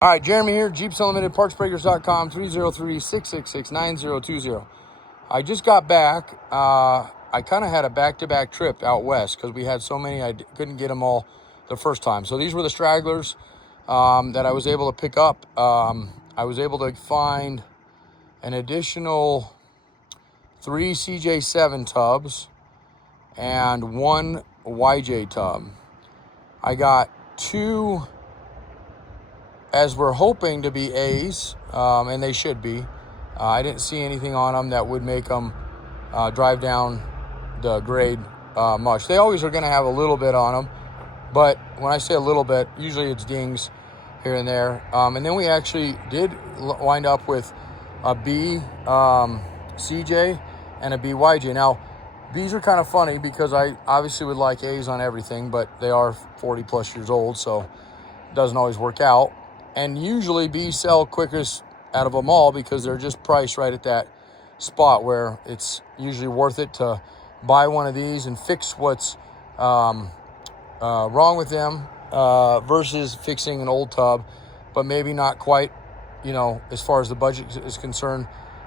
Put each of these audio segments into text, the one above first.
All right, Jeremy here, Jeeps Unlimited, PartsBreakers.com, 303-666-9020. I just got back. I kind of had a back-to-back trip out west because we had so many, I couldn't get them all the first time. So these were the stragglers that I was able to pick up. I was able to find an additional 3 CJ7 tubs and 1 YJ tub. I got 2, as we're hoping to be A's, and they should be. I didn't see anything on them that would make them drive down the grade much. They always are going to have a little bit on them, but when I say a little bit, usually it's dings here and there. And then we actually did wind up with a B CJ and a B YJ. Now, B's are kind of funny because I obviously would like A's on everything, but they are 40 plus years old, so it doesn't always work out. And usually B's sell quickest out of them all because they're just priced right at that spot where it's usually worth it to buy one of these and fix what's wrong with them versus fixing an old tub, but maybe not quite, as far as the budget is concerned,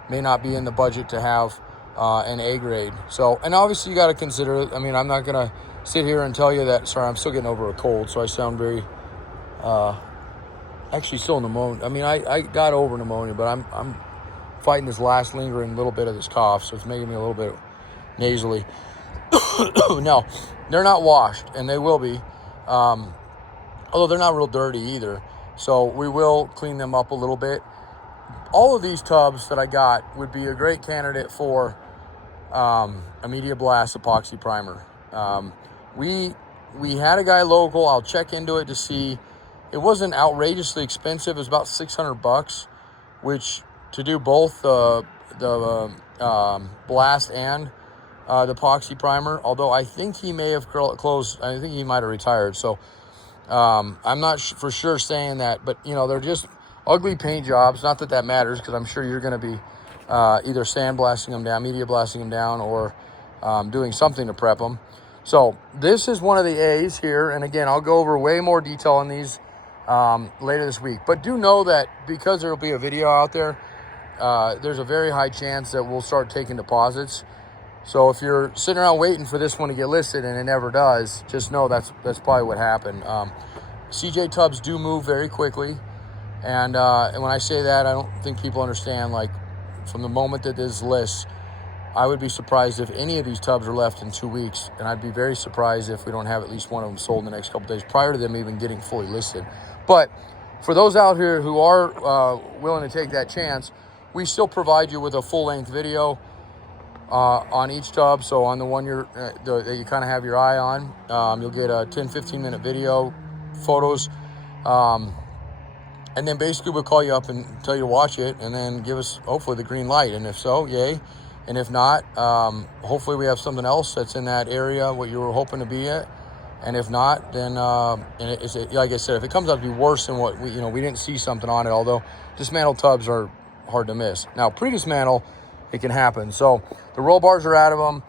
may not be in the budget to have an A grade. So, and obviously you got to consider, I'm not going to sit here and tell you that, sorry, I'm still getting over a cold, so I sound very, actually still pneumonia. I got over pneumonia, but I'm fighting this last lingering little bit of this cough, so it's making me a little bit nasally. No, they're not washed, and they will be, although they're not real dirty either, so we will clean them up a little bit. All of these tubs that I got would be a great candidate for a Media Blast epoxy primer. We had a guy local. I'll check into it to see. It wasn't outrageously expensive. It was about $600, which to do both the Blast and the epoxy primer, although I think he may have closed. I think he might have retired. So I'm not for sure saying that, but they're just ugly paint jobs. Not that that matters, because I'm sure you're going to be either sandblasting them down, media blasting them down, or doing something to prep them. So this is one of the A's here. And again, I'll go over way more detail on these later this week. But do know that because there will be a video out there, there's a very high chance that we'll start taking deposits. So if you're sitting around waiting for this one to get listed and it never does, just know that's probably what happened. CJ tubs do move very quickly. And when I say that, I don't think people understand, like, from the moment that this lists, I would be surprised if any of these tubs are left in 2 weeks. And I'd be very surprised if we don't have at least one of them sold in the next couple days prior to them even getting fully listed. But for those out here who are willing to take that chance, we still provide you with a full-length video on each tub. So on the one that you kind of have your eye on, you'll get a 10-15 minute video, photos, and then basically we'll call you up and tell you to watch it and then give us hopefully the green light. And if so, yay. And if not, hopefully we have something else that's in that area, what you were hoping to be at. And if not, then like I said, if it comes out to be worse than what we didn't see something on it, although dismantled tubs are hard to miss. Now, pre-dismantle, it can happen. So the roll bars are out of them.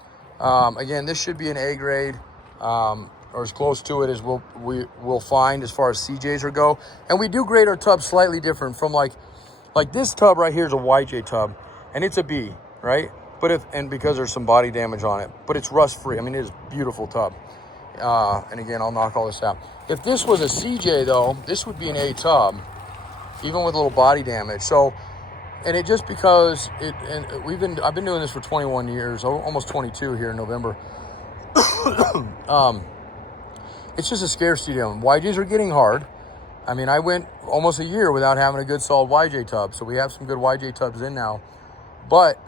Again, this should be an A grade, or as close to it as we'll find as far as CJs go. And we do grade our tubs slightly different from like this tub right here is a YJ tub, and it's a B, right? But because there's some body damage on it, but it's rust free. It is a beautiful tub. And again, I'll knock all this out. If this was a CJ though, this would be an A tub, even with a little body damage. So, and it just because I've been doing this for 21 years, almost 22 here in November. It's just a scarcity of them. YJs are getting hard. I went almost a year without having a good solid YJ tub. So we have some good YJ tubs in now. But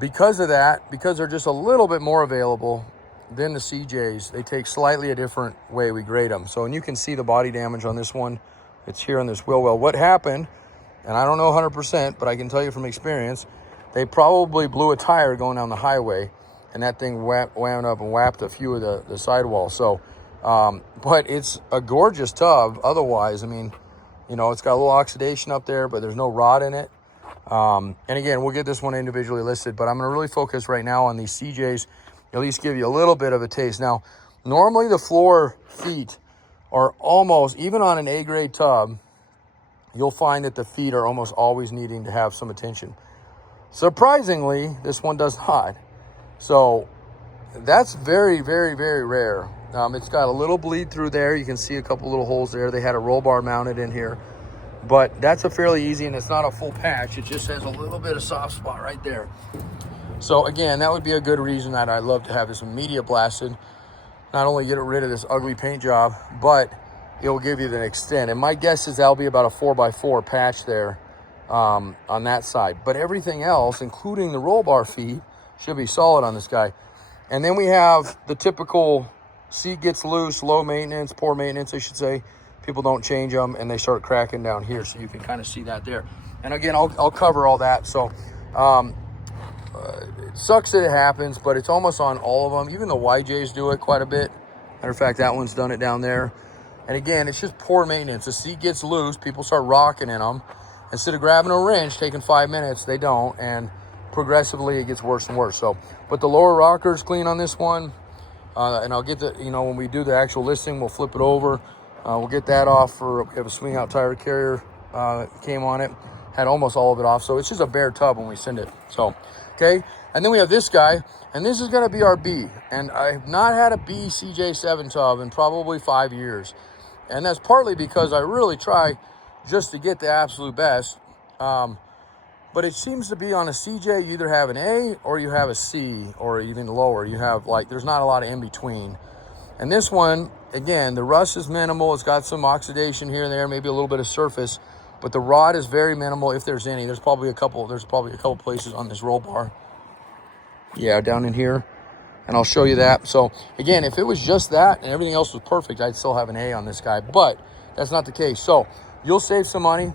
because of that, because they're just a little bit more available than the CJs, they take slightly a different way we grade them. So, and you can see the body damage on this one. It's here on this wheel well. What happened, and I don't know 100%, but I can tell you from experience, they probably blew a tire going down the highway, and that thing wound up and whapped a few of the sidewalls. So, but it's a gorgeous tub. Otherwise, it's got a little oxidation up there, but there's no rot in it. And again, we'll get this one individually listed, but I'm going to really focus right now on these CJs, at least give you a little bit of a taste. Now, normally the floor feet are almost, even on an A-grade tub, you'll find that the feet are almost always needing to have some attention. Surprisingly, this one does not. So that's very, very, very rare. It's got a little bleed through there. You can see a couple little holes there. They had a roll bar mounted in here, but that's a fairly easy, and it's not a full patch. It just has a little bit of soft spot right there. So again, that would be a good reason that I'd love to have this immediate blasted. Not only get rid of this ugly paint job, but it'll give you the extent. And my guess is that'll be about a 4x4 patch there on that side. But everything else, including the roll bar feet, should be solid on this guy. And then we have the typical seat gets loose, low maintenance, poor maintenance, I should say. People don't change them, and they start cracking down here. So you can kind of see that there. And again, I'll cover all that. So it sucks that it happens, but it's almost on all of them. Even the YJs do it quite a bit. Matter of fact, that one's done it down there. And again, it's just poor maintenance. The seat gets loose, people start rocking in them. Instead of grabbing a wrench, taking 5 minutes, they don't. And progressively, it gets worse and worse. So, but the lower rocker's clean on this one. And I'll get the, when we do the actual listing, we'll flip it over. We'll get that off we have a swing out tire carrier came on it. Had almost all of it off. So it's just a bare tub when we send it. So, okay. And then we have this guy, and this is going to be our B. And I've not had a B CJ7 tub in probably 5 years. And that's partly because I really try just to get the absolute best. But it seems to be on a CJ, you either have an A or you have a C, or even lower. You have there's not a lot of in between. And this one, again, the rust is minimal. It's got some oxidation here and there, maybe a little bit of surface, but the rot is very minimal if there's any. There's probably a couple places on this roll bar. Yeah, down in here. And I'll show you that. So again, if it was just that and everything else was perfect, I'd still have an A on this guy, but that's not the case. So you'll save some money.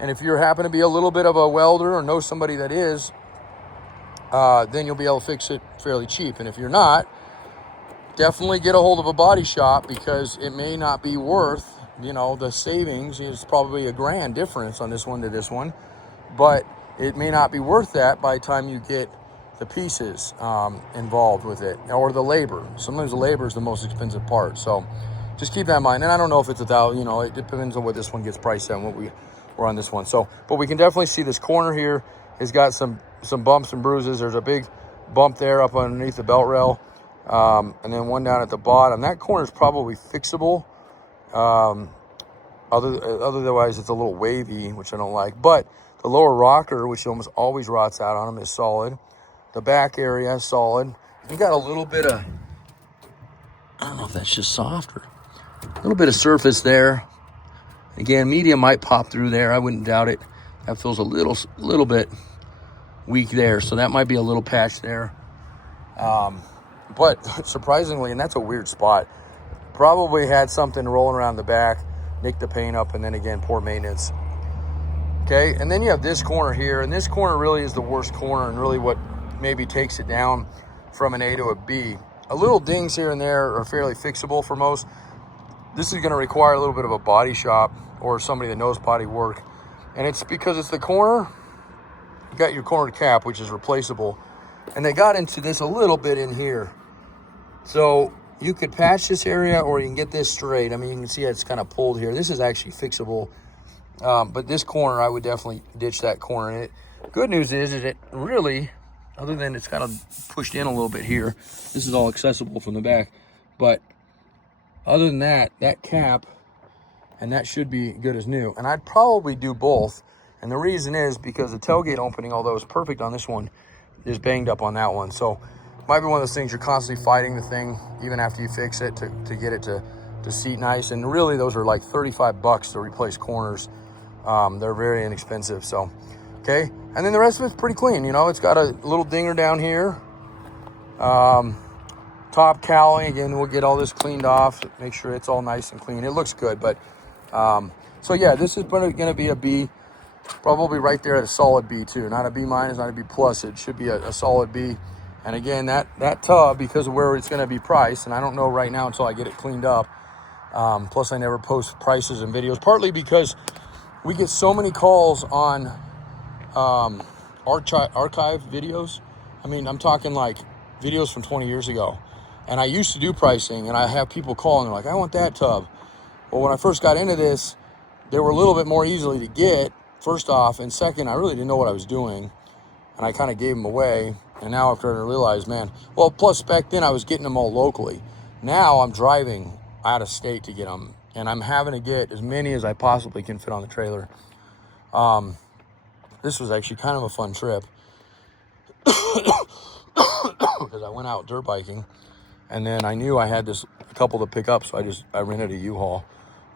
And if you happen to be a little bit of a welder or know somebody that is, then you'll be able to fix it fairly cheap. And if you're not, definitely get a hold of a body shop, because it may not be worth, the savings is probably $1,000 difference on this one to this one, but it may not be worth that by the time you get the pieces involved with it, or the labor. Sometimes the labor is the most expensive part. So just keep that in mind. And I don't know if it's $1,000, it depends on what this one gets priced at and what we're on this one. So, but we can definitely see this corner here has got some bumps and bruises. There's a big bump there up underneath the belt rail. And then one down at the bottom. That corner is probably fixable. Otherwise it's a little wavy, which I don't like. But the lower rocker, which almost always rots out on them, is solid. The back area is solid. You got a little bit of, I don't know if that's just soft or a little bit of surface there. Again, medium might pop through there. I wouldn't doubt it. That feels a little bit weak there. So that might be a little patch there. But surprisingly, and that's a weird spot, probably had something rolling around the back, nicked the paint up, and then again, poor maintenance. Okay, and then you have this corner here, and this corner really is the worst corner and really what maybe takes it down from an A to a B. A little dings here and there are fairly fixable for most. This is going to require a little bit of a body shop or somebody that knows body work. And it's because it's the corner. You got your corner cap, which is replaceable. And they got into this a little bit in here. So you could patch this area or you can get this straight. I mean, you can see it's kind of pulled here. This is actually fixable. But this corner, I would definitely ditch that corner. And good news is it really, other than it's kind of pushed in a little bit here, this is all accessible from the back. But other than that, that cap, and that should be good as new. And I'd probably do both. And the reason is because the tailgate opening, although it's perfect on this one, is banged up on that one. So it might be one of those things you're constantly fighting the thing, even after you fix it, to get it to seat nice. And really, those are like $35 to replace corners. They're very inexpensive. So, okay. And then the rest of it's pretty clean. It's got a little dinger down here. Top Cali, again, we'll get all this cleaned off, make sure it's all nice and clean. It looks good, but so yeah, this is going to be a B, probably right there at a solid B too. Not a B minus, not a B plus. It should be a solid B. And again, that tub, because of where it's going to be priced, and I don't know right now until I get it cleaned up. Plus, I never post prices and videos, partly because we get so many calls on archive videos. I mean, I'm talking like videos from 20 years ago. And I used to do pricing, and I have people calling, they're like, I want that tub. Well, when I first got into this, they were a little bit more easily to get, first off, and second, I really didn't know what I was doing, and I kind of gave them away. And now I'm starting to realize, man, well, plus back then I was getting them all locally. Now I'm driving out of state to get them, and I'm having to get as many as I possibly can fit on the trailer. This was actually kind of a fun trip because I went out dirt biking, and then I knew I had a couple to pick up, so I rented a U-Haul.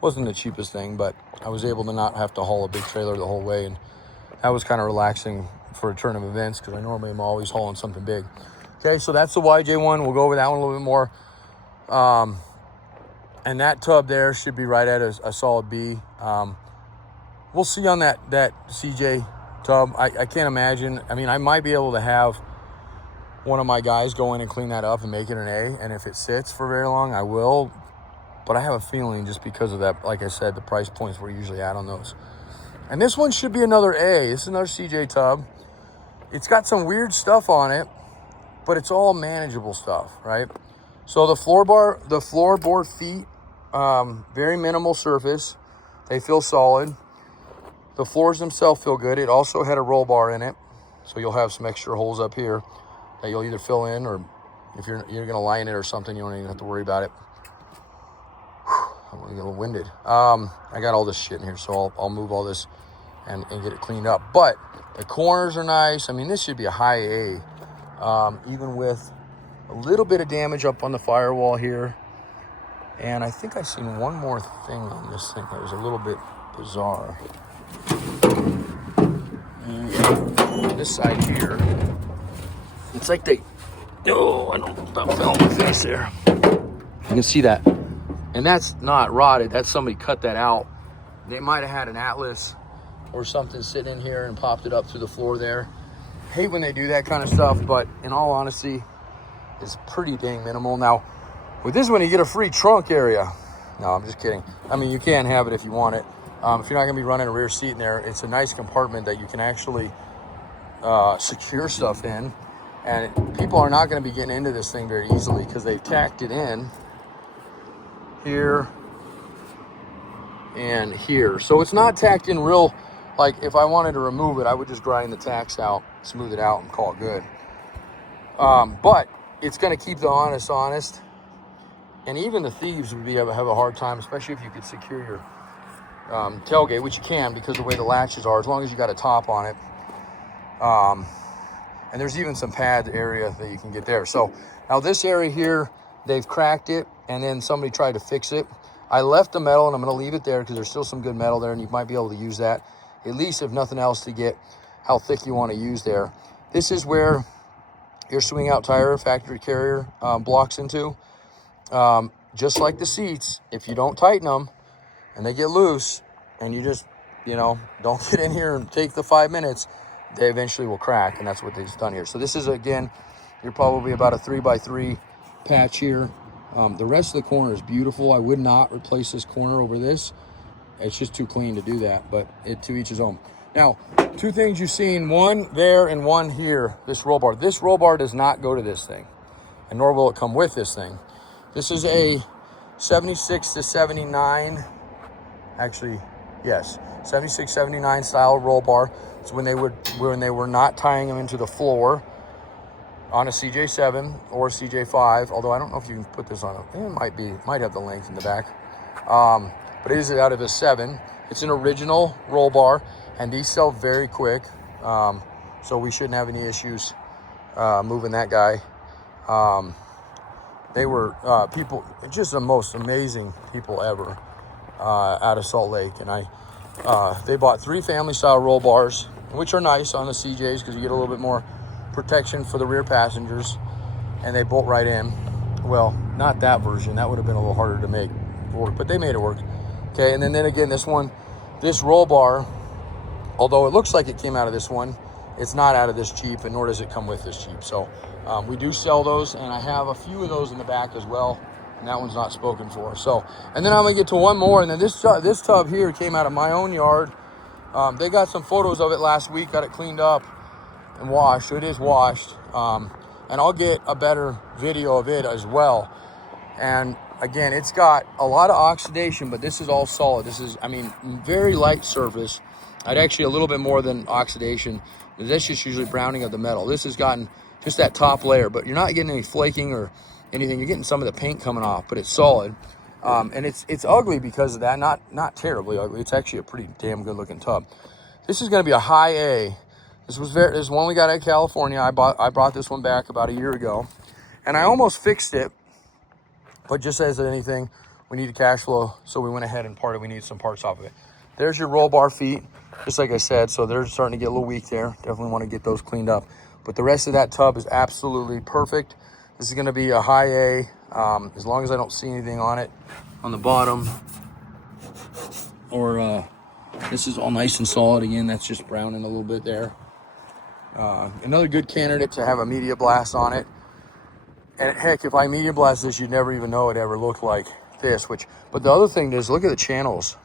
Wasn't the cheapest thing, but I was able to not have to haul a big trailer the whole way, and that was kind of relaxing for a turn of events because I normally am always hauling something big. Okay, so that's the YJ1. We'll go over that one a little bit more. And that tub there should be right at a solid B. We'll see on that CJ tub. I can't imagine. I mean, I might be able to have one of my guys go in and clean that up and make it an A. And if it sits for very long, I will. But I have a feeling just because of that, like I said, the price points we're usually at on those. And this one should be another A. This is another CJ tub. It's got some weird stuff on it, but it's all manageable stuff, right? So the floorboard feet, very minimal surface. They feel solid. The floors themselves feel good. It also had a roll bar in it, so you'll have some extra holes up here that you'll either fill in, or if you're going to line it or something, you don't even have to worry about it. I'm getting a little winded. I got all this shit in here, so I'll move all this and get it cleaned up. But the corners are nice. I mean, this should be a high A, even with a little bit of damage up on the firewall here. And I think I seen one more thing on this thing that was a little bit bizarre. This side here, it's like I don't know, I fell on my face there. You can see that. And that's not rotted. That's somebody cut that out. They might have had an Atlas or something sitting in here and popped it up through the floor there. Hate when they do that kind of stuff, but in all honesty, it's pretty dang minimal. Now, with this one, you get a free trunk area. No, I'm just kidding. I mean, you can have it if you want it. If you're not gonna be running a rear seat in there, it's a nice compartment that you can actually secure stuff in. And people are not gonna be getting into this thing very easily because they've tacked it in here and here. So it's not tacked in real, like if I wanted to remove it, I would just grind the tacks out, smooth it out, and call it good. But it's gonna keep the honest. And even the thieves would have a hard time, especially if you could secure your tailgate, which you can because of the way the latches are, as long as you got a top on it. And there's even some pad area that you can get there. So now this area here, they've cracked it, and then somebody tried to fix it. I left the metal, and I'm going to leave it there because there's still some good metal there, and you might be able to use that, at least if nothing else, to get how thick you want to use there. This is where your swing out tire factory carrier blocks into. Just like the seats, if you don't tighten them and they get loose and you just, don't get in here and take the 5 minutes, they eventually will crack, and that's what they've done here. So this is, again, you're probably about a 3x3 patch here. The rest of the corner is beautiful. I would not replace this corner over this. It's just too clean to do that, but to each his own. Now, two things you've seen, one there and one here, this roll bar. This roll bar does not go to this thing, and nor will it come with this thing. This is a 76 to 79, actually, yes, 76, 79 style roll bar. It's when they were not tying them into the floor on a CJ7 or CJ5, although I don't know if you can put this on it might have the length in the back. But it is out of a 7. It's an original roll bar, and these sell very quick. So we shouldn't have any issues moving that guy. They were people, just the most amazing people ever out of Salt Lake. And they bought 3 family style roll bars, which are nice on the CJs because you get a little bit more protection for the rear passengers, and they bolt right in. Well, not that version. That would have been a little harder to make work, but they made it work. Okay, and then again, this roll bar, although it looks like it came out of this one, it's not out of this Jeep, and nor does it come with this Jeep. So we do sell those, and I have a few of those in the back as well, and that one's not spoken for. So, and then I'm gonna get to one more, and then this tub here came out of my own yard. They got some photos of it last week, got it cleaned up and washed. So it is washed, and I'll get a better video of it as well. And again, it's got a lot of oxidation, but this is all solid. This is, I mean, very light surface. I'd actually a little bit more than oxidation. That's just usually browning of the metal. This has gotten just that top layer, but you're not getting any flaking or anything. You're getting some of the paint coming off, but it's solid. And it's ugly because of that. Not terribly ugly. It's actually a pretty damn good looking tub. This is going to be a high A. This is one we got at California. I brought this one back about a year ago, and I almost fixed it, but just as anything, we need a cash flow, so we went ahead and we need some parts off of it. There's your roll bar feet, just like I said, so they're starting to get a little weak there. Definitely want to get those cleaned up. But the rest of that tub is absolutely perfect. This is going to be a high A, as long as I don't see anything on it on the bottom. Or this is all nice and solid. Again, that's just browning a little bit there. Another good candidate to have a media blast on it. And heck, if I media blast this, you'd never even know it ever looked like this. But the other thing is, look at the channels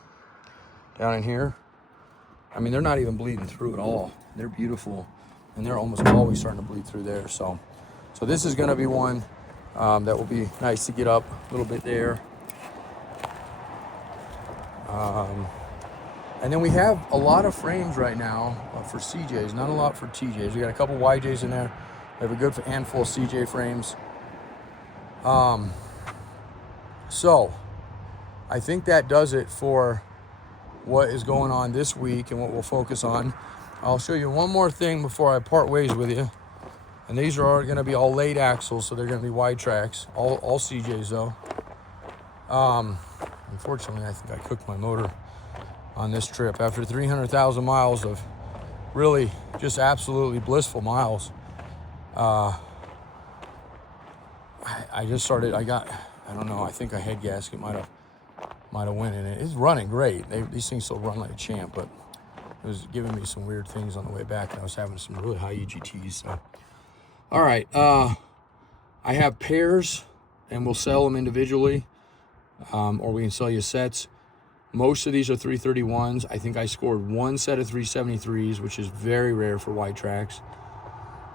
down in here. I mean, they're not even bleeding through at all. They're beautiful, and they're almost always starting to bleed through there. So this is going to be one that will be nice to get up a little bit there. And then we have a lot of frames right now for CJs, not a lot for TJs. We got a couple YJs in there. We have a good handful of CJ frames. So I think that does it for what is going on this week and what we'll focus on. I'll show you one more thing before I part ways with you. And these are going to be all late axles, so they're going to be wide tracks, all CJs though. Unfortunately, I think I cooked my motor on this trip after 300,000 miles of really just absolutely blissful miles. I don't know, I think a head gasket might have went in it. It's running great. These things still run like a champ, but it was giving me some weird things on the way back, and I was having some really high EGTs. So, all right, I have pairs, and we'll sell them individually, or we can sell you sets. Most of these are 331s. I think I scored one set of 373s, which is very rare for wide tracks.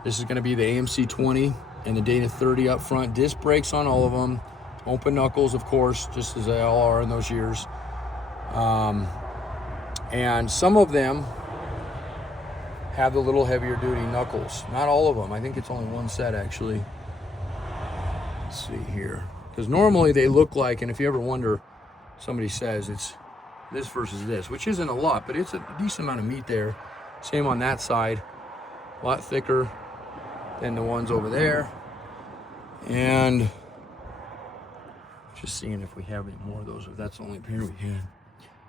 This is going to be the AMC 20 and the Dana 30 up front. Disc brakes on all of them. Open knuckles, of course, just as they all are in those years. And some of them have the little heavier duty knuckles. Not all of them. I think it's only one set, actually. Let's see here. Because normally they look like, and if you ever wonder, somebody says it's this versus this, which isn't a lot, but it's a decent amount of meat there. Same on that side. A lot thicker than the ones over there. And just seeing if we have any more of those, if that's the only pair we had.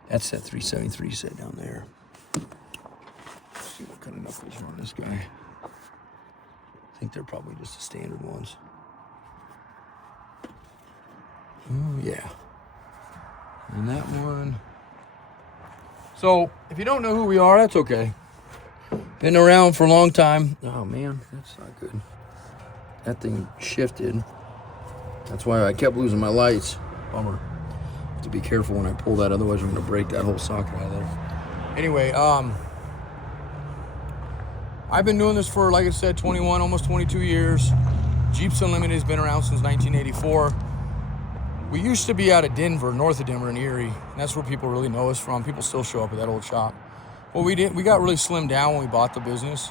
That's that 373 set down there. Let's see what kind of knuckles are on this guy. I think they're probably just the standard ones. Oh, yeah. And that one. So, if you don't know who we are, that's okay. Been around for a long time. Oh, man, that's not good. That thing shifted. That's why I kept losing my lights. Bummer. Have to be careful when I pull that, otherwise I'm going to break that whole socket out of there. Anyway, I've been doing this for, like I said, 21, almost 22 years. Jeeps Unlimited has been around since 1984. We used to be out of Denver, north of Denver in Erie, and that's where people really know us from. People still show up at that old shop. Well, we got really slimmed down when we bought the business.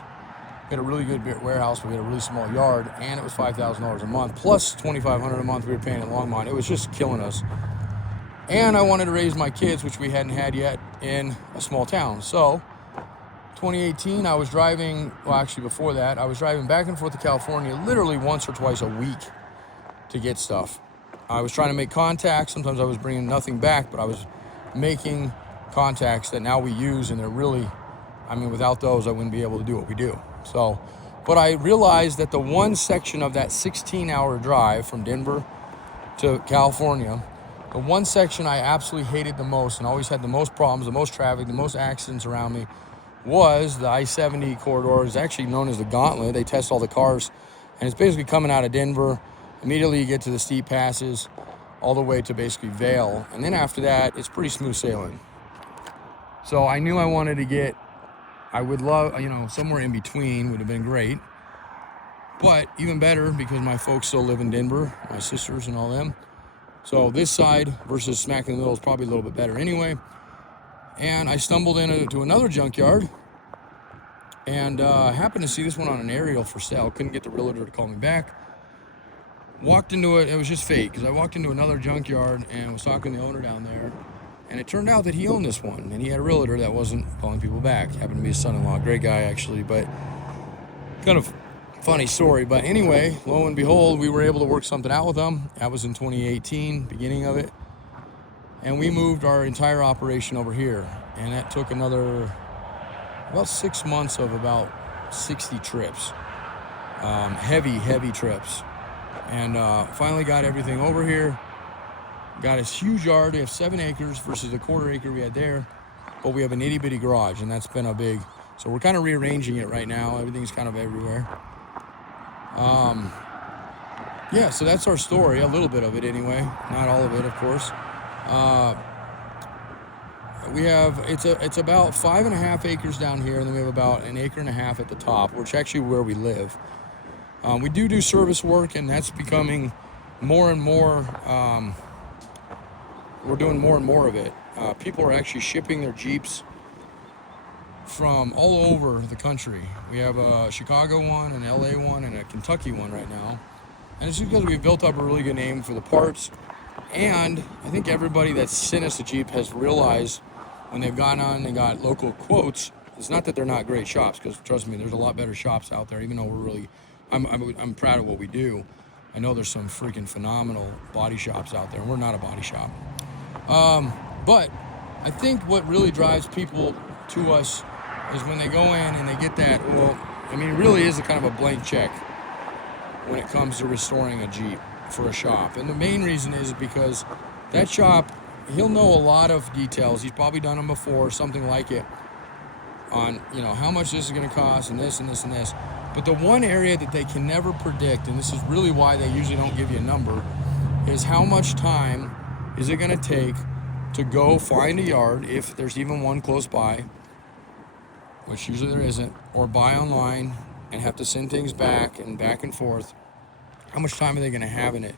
We had a really good warehouse, we had a really small yard, and it was $5,000 a month, plus $2,500 a month we were paying in Longmont. It was just killing us. And I wanted to raise my kids, which we hadn't had yet, in a small town. So, 2018, I was driving, well, actually before that, I was driving back and forth to California literally once or twice a week to get stuff. I was trying to make contacts. Sometimes I was bringing nothing back, but I was making contacts that now we use, and they're really, I mean, without those, I wouldn't be able to do what we do. So, but I realized that the one section of that 16-hour drive from Denver to California, the one section I absolutely hated the most and always had the most problems, the most traffic, the most accidents around me, was the I-70 corridor. It's actually known as the Gauntlet. They test all the cars, and it's basically coming out of Denver. Immediately you get to the steep passes all the way to basically Vail. And then after that, it's pretty smooth sailing. So I knew I wanted to get, I would love, somewhere in between would have been great. But even better, because my folks still live in Denver, my sisters and all them. So this side versus smack in the middle is probably a little bit better anyway. And I stumbled into another junkyard and happened to see this one on an aerial for sale. Couldn't get the realtor to call me back. Walked into it. It was just fate, because I walked into another junkyard and was talking to the owner down there. And it turned out that he owned this one, and he had a realtor that wasn't calling people back. Happened to be his son-in-law. Great guy, actually, but kind of funny story. But anyway, lo and behold, we were able to work something out with them. That was in 2018, beginning of it. And we moved our entire operation over here. And that took another about 6 months of about 60 trips. Heavy trips. And finally got everything over here. Got this huge yard. We have 7 acres versus the 1/4 acre we had there. But we have an itty bitty garage, and that's been a big... So we're kind of rearranging it right now. Everything's kind of everywhere. Yeah, so that's our story. A little bit of it anyway. Not all of it, of course. We have, it's about 5.5 acres down here, and then we have about 1.5 acres at the top, which is actually where we live. We do service work, and that's becoming more and more... we're doing more and more of it. People are actually shipping their Jeeps from all over the country. We have a Chicago one, an LA one, and a Kentucky one right now. And it's because we've built up a really good name for the parts. And I think everybody that's sent us a Jeep has realized when they've gone on and got local quotes, it's not that they're not great shops, because trust me, there's a lot better shops out there, even though we're really, I'm proud of what we do. I know there's some freaking phenomenal body shops out there, and we're not a body shop. But I think what really drives people to us is when they go in and they get that, well, I mean, it really is a kind of a blank check when it comes to restoring a Jeep for a shop. And the main reason is because that shop, he'll know a lot of details. He's probably done them before, something like it, on, you know, how much this is going to cost and this and this and this. But the one area that they can never predict, and this is really why they usually don't give you a number, is how much time is it going to take to go find a yard, if there's even one close by, which usually there isn't, or buy online and have to send things back and forth. How much time are they going to have in it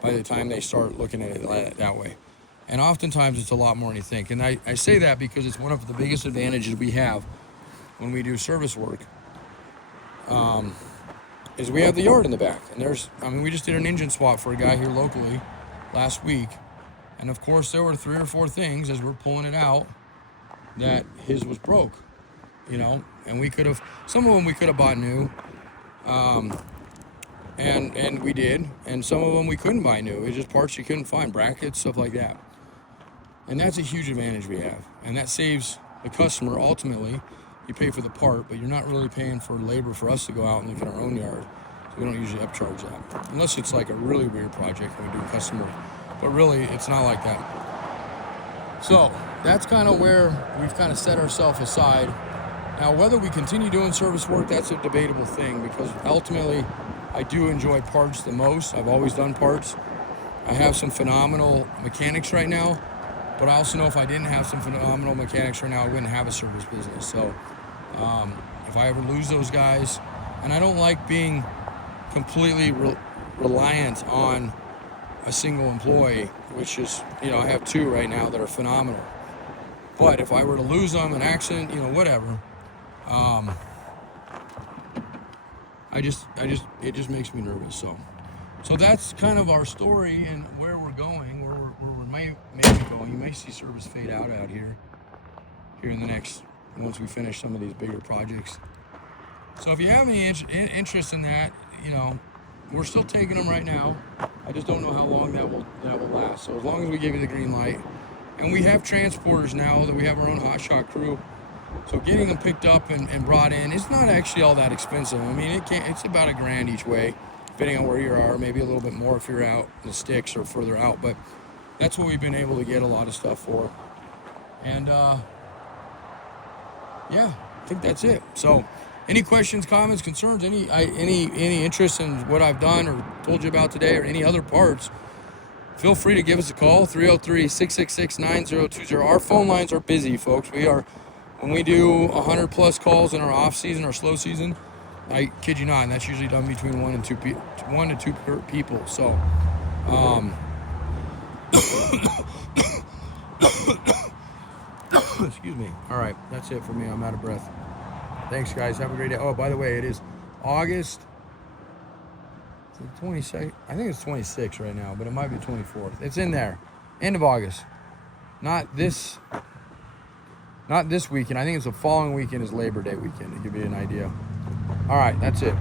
by the time they start looking at it that way? And oftentimes it's a lot more than you think. And I say that because it's one of the biggest advantages we have when we do service work, is we have the yard in the back. And we just did an engine swap for a guy here locally last week. And of course, there were 3 or 4 things as we're pulling it out that his was broke, you know, and some of them we could have bought new, and we did, and some of them we couldn't buy new. It's just parts you couldn't find, brackets, stuff like that. And that's a huge advantage we have, and that saves the customer. Ultimately, you pay for the part, but you're not really paying for labor for us to go out and look at our own yard. So we don't usually upcharge that, unless it's like a really weird project and we do custom work. But really, it's not like that. So that's kind of where we've kind of set ourselves aside. Now, whether we continue doing service work, that's a debatable thing, because ultimately, I do enjoy parts the most. I've always done parts. I have some phenomenal mechanics right now, but I also know if I didn't have some phenomenal mechanics right now, I wouldn't have a service business. So if I ever lose those guys, and I don't like being completely reliant on a single employee, which is, you know, I have 2 right now that are phenomenal. But if I were to lose them, an accident, you know, whatever, it just makes me nervous. So that's kind of our story and where we're going, where we may be going. You may see service fade out here in the next, once we finish some of these bigger projects. So if you have any interest in that, you know, we're still taking them right now. I just don't know how long that will last. So as long as we give you the green light, and we have transporters now that we have our own hotshot crew. So getting them picked up and brought in, it's not actually all that expensive. I mean, it's about $1,000 each way, depending on where you are. Maybe a little bit more if you're out in the sticks or further out. But that's what we've been able to get a lot of stuff for. And yeah, I think that's it. So any questions, comments, concerns, any interest in what I've done or told you about today, or any other parts, feel free to give us a call, 303-666-9020. Our phone lines are busy, folks. When we do 100+ calls in our off season, our slow season, I kid you not, and that's usually done between one to two people. So Excuse me. All right, that's it for me. I'm out of breath. Thanks, guys. Have a great day. Oh, by the way, it is August 22nd. I think it's 26 right now, but it might be 24th. It's in there. End of August. Not this weekend. I think it's the following weekend is Labor Day weekend, to give you an idea. All right, that's it.